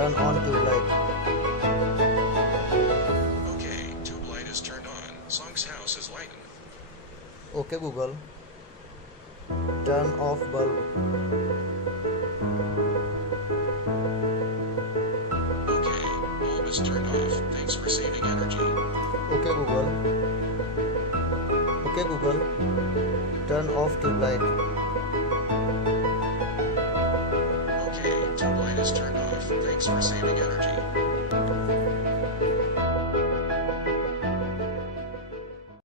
Turn on tube light. Okay, tube light is turned on. Sankhs house is lightened. Okay Google. Turn off bulb. Okay, bulb is turned off. Thanks for saving energy. Okay Google. Okay Google. Turn off tube light. Okay, tube light is turned off. Thanks for saving energy.